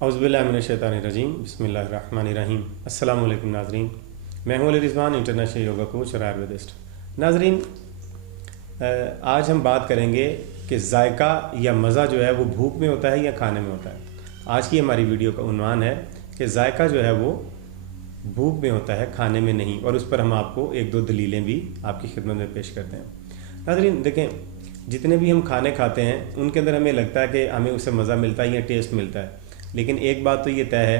औज़ुबिल्लाहिमिनश्शैतानिर्रजीम बिस्मिल्लाहिर्रहमानिर्रहीम। अस्सलामु अलैकुम नाज़रीन, मैं हूं Ali Rizwan, international yoga coach और आयुर्वेदिस्ट। नाज़रीन, आज हम बात करेंगे कि जायका या मज़ा जो है वो भूख में होता है या खाने में होता है। आज की हमारी वीडियो का उन्वान है कि जायका जो है वो भूख में होता है, खाने में नहीं, और उस पर हम आपको एक दो दलीलें भी आपकी खिदमत में पेश करते हैं। नाज़रीन देखें, जितने भी हम खाने खाते हैं उनके अंदर हमें लगता है कि हमें उससे मज़ा मिलता है या टेस्ट मिलता है, लेकिन एक बात तो ये तय है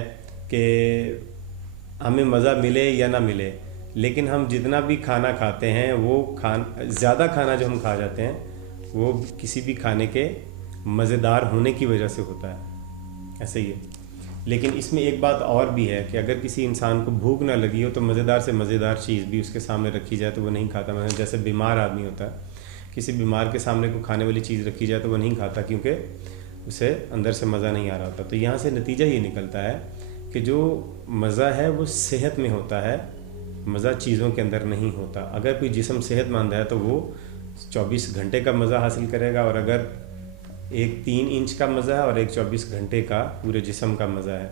कि हमें मज़ा मिले या ना मिले, लेकिन हम जितना भी खाना खाते हैं वो ज़्यादा खाना जो हम खा जाते हैं वो किसी भी खाने के मज़ेदार होने की वजह से होता है, ऐसे ही है। लेकिन इसमें एक बात और भी है कि अगर किसी इंसान को भूख ना लगी हो तो मज़ेदार से मज़ेदार चीज़ भी उसके सामने रखी जाए तो वो नहीं खाता। मतलब जैसे बीमार आदमी होता है, किसी बीमार के सामने को खाने वाली चीज़ रखी जाए तो वो नहीं खाता, क्योंकि उसे अंदर से मज़ा नहीं आ रहा होता। तो यहाँ से नतीजा ये निकलता है कि जो मज़ा है वो सेहत में होता है, मज़ा चीज़ों के अंदर नहीं होता। अगर कोई जिस्म सेहतमंद है तो वो 24 घंटे का मज़ा हासिल करेगा, और अगर एक 3 इंच का मज़ा है और एक 24 घंटे का पूरे जिस्म का मज़ा है।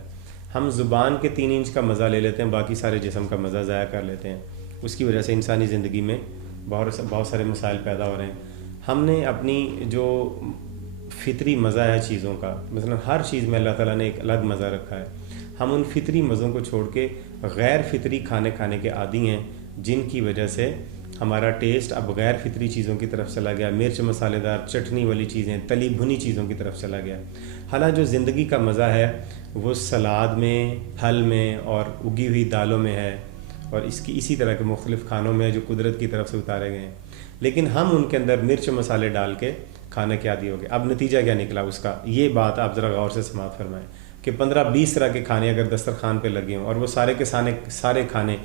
हम ज़ुबान के 3 इंच का मज़ा ले लेते हैं, बाकी सारे जिस्म का मज़ा ज़ाया कर लेते हैं। उसकी वजह से इंसानी ज़िंदगी में बहुत सारे मसाइल पैदा हो रहे हैं। हमने अपनी जो फितरी मज़ा है चीज़ों का, मतलब हर चीज़ में अल्लाह ताला ने एक अलग मज़ा रखा है। हम उन फितरी मज़ों को छोड़ के गैर फितरी खाने के आदी हैं, जिनकी वजह से हमारा टेस्ट अब गैर फितरी चीज़ों की तरफ चला गया। मिर्च मसालेदार चटनी वाली चीज़ें, तली भुनी चीज़ों की तरफ चला गया। हालांकि जो ज़िंदगी का मज़ा है वो सलाद में, फल में और उगी हुई दालों में है, और इसी तरह के मुख्तलिफ़ खानों में जो कुदरत की तरफ से उतारे गए हैं, लेकिन हम उनके अंदर मिर्च मसाले डाल के खाने के आदी हो गए। अब नतीजा क्या निकला उसका, ये बात आप ज़रा गौर से समात फरमाएं कि 15-20 तरह के खाने अगर दस्तरखान पे लगे हों और वो सारे खाने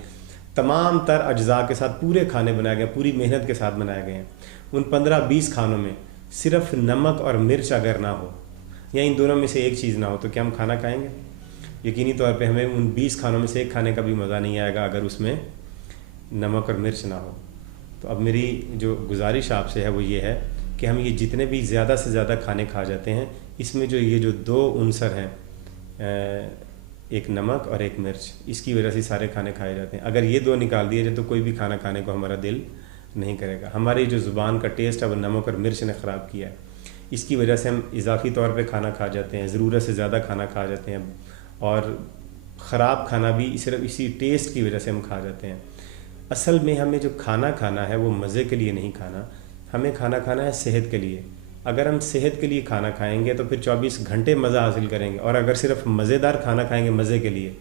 तमाम तर अज्जा के साथ पूरे खाने बनाए गए, पूरी मेहनत के साथ बनाए गए हैं, उन 15-20 खानों में सिर्फ नमक और मिर्च अगर ना हो या इन दोनों में से एक चीज़ ना हो तो क्या हम खाना खाएंगे? यकीनी तौर पे हमें उन 20 खानों में से एक खाने का भी मज़ा नहीं आएगा अगर उसमें नमक और मिर्च ना हो। तो अब मेरी जो गुजारिश आपसे है वो ये है कि हम ये जितने भी ज़्यादा से ज़्यादा खाने खा जाते हैं, इसमें ये जो 2 उनसर हैं, एक नमक और एक मिर्च, इसकी वजह से सारे खाने खाए जाते हैं। अगर ये 2 निकाल दिए जाए तो कोई भी खाना खाने को हमारा दिल नहीं करेगा। हमारी जो ज़ुबान का टेस्ट है वो नमक और मिर्च ने ख़राब किया है। इसकी वजह से हम इजाफ़ी तौर पे खाना खा जाते हैं, ज़रूरत से ज़्यादा खाना खा जाते हैं, और ख़राब खाना भी सिर्फ इसी टेस्ट की वजह से हम खा जाते हैं। असल में हमें जो खाना है वो मज़े के लिए नहीं खाना, हमें खाना खाना है सेहत के लिए। अगर हम सेहत के लिए खाना खाएंगे तो फिर 24 घंटे मज़ा हासिल करेंगे, और अगर सिर्फ मज़ेदार खाना खाएंगे मज़े के लिए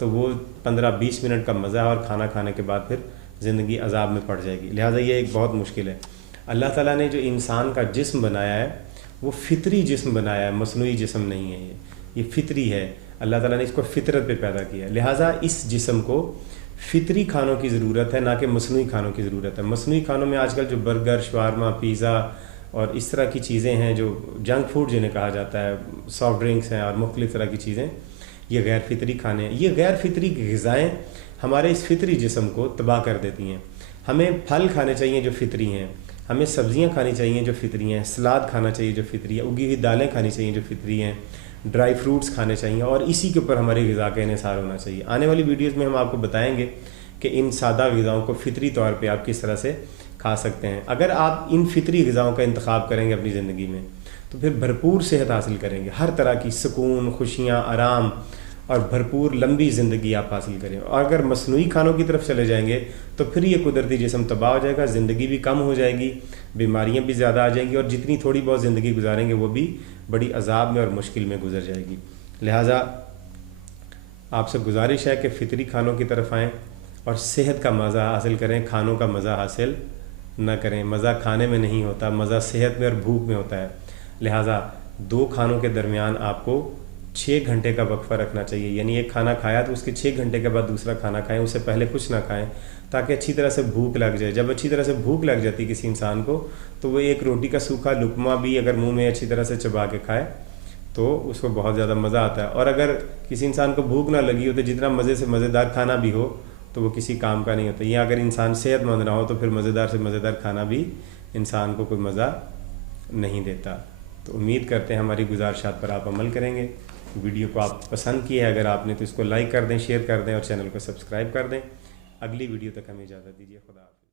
तो वो 15-20 मिनट का मज़ा है, और खाना खाने के बाद फिर ज़िंदगी अजाब में पड़ जाएगी। लिहाजा ये एक बहुत मुश्किल है। अल्लाह ताला ने जो इंसान का जिस्म बनाया है वो फितरी जिस्म बनाया है, मसनूई जिस्म नहीं है। ये फितरी है, अल्लाह ताला ने इसको फितरत पे पैदा किया है। लिहाजा इस जिस्म को फितरी खानों की ज़रूरत है, ना कि मसनूई खानों की ज़रूरत है। मसनूई खानों में आजकल जो बर्गर, शवारमा, पिज़्ज़ा और इस तरह की चीज़ें हैं जो जंक फूड जिन्हें कहा जाता है, सॉफ्ट ड्रिंक्स हैं और मुख्तलिफ़ तरह की चीज़ें, ये गैर फितरी खाने हैं। ये गैर फितरी ग़िज़ाएँ हमारे इस फितरी जिस्म को तबाह कर देती हैं। हमें फल खाने चाहिए जो फितरी हैं, हमें सब्ज़ियाँ खानी चाहिए जो फितरी हैं, सलाद खाना चाहिए जो फितरी है, उगी हुई दालें खानी चाहिए जो फितरी हैं, ड्राई फ्रूट्स खाने चाहिए, और इसी के ऊपर हमारी ग़िज़ा का इन्हिसार होना चाहिए। आने वाली वीडियोज़ में हम आपको बताएंगे कि इन सादा ग़िज़ाओं को फितरी तौर पे आप किस तरह से खा सकते हैं। अगर आप इन फितरी ग़िज़ाओं का इंतखाब करेंगे अपनी ज़िंदगी में तो फिर भरपूर सेहत हासिल करेंगे, हर तरह की सुकून, खुशियाँ, आराम और भरपूर लंबी ज़िंदगी आप हासिल करें। और अगर मसनूई खानों की तरफ चले जाएंगे तो फिर ये कुदरती जिस्म तबाह हो जाएगा, ज़िंदगी भी कम हो जाएगी, बीमारियाँ भी ज़्यादा आ जाएंगी, और जितनी थोड़ी बहुत ज़िंदगी गुजारेंगे वो भी बड़ी अजाब में और मुश्किल में गुजर जाएगी। लिहाजा आपसे गुजारिश है कि फितरी खानों की तरफ आएँ और सेहत का मज़ा हासिल करें, खानों का मज़ा हासिल न करें। मज़ा खाने में नहीं होता, मज़ा सेहत में और भूख में होता है। लिहाजा 2 खानों के दरमियान आपको 6 घंटे का वक्फ़ा रखना चाहिए, यानी एक खाना खाया तो उसके 6 घंटे के बाद दूसरा खाना खाएं, उससे पहले कुछ ना खाएं, ताकि अच्छी तरह से भूख लग जाए। जब अच्छी तरह से भूख लग जाती है किसी इंसान को तो वो एक रोटी का सूखा लुकमा भी अगर मुंह में अच्छी तरह से चबा के खाए तो उसको बहुत ज़्यादा मज़ा आता है। और अगर किसी इंसान को भूख ना लगी हो तो जितना मज़े से मज़ेदार खाना भी हो तो वो किसी काम का नहीं होता। या अगर इंसान सेहतमंद ना हो तो फिर मज़ेदार से मज़ेदार खाना भी इंसान को कोई मज़ा नहीं देता। तो उम्मीद करते हैं हमारी गुजारिशात पर आप अमल करेंगे। ویڈیو کو آپ پسند کی ہے اگر آپ نے تو اس کو لائک کر دیں، شیئر کر دیں اور چینل کو سبسکرائب کر دیں۔ اگلی ویڈیو تک ہمیں اجازت دیجیے، خدا حافظ۔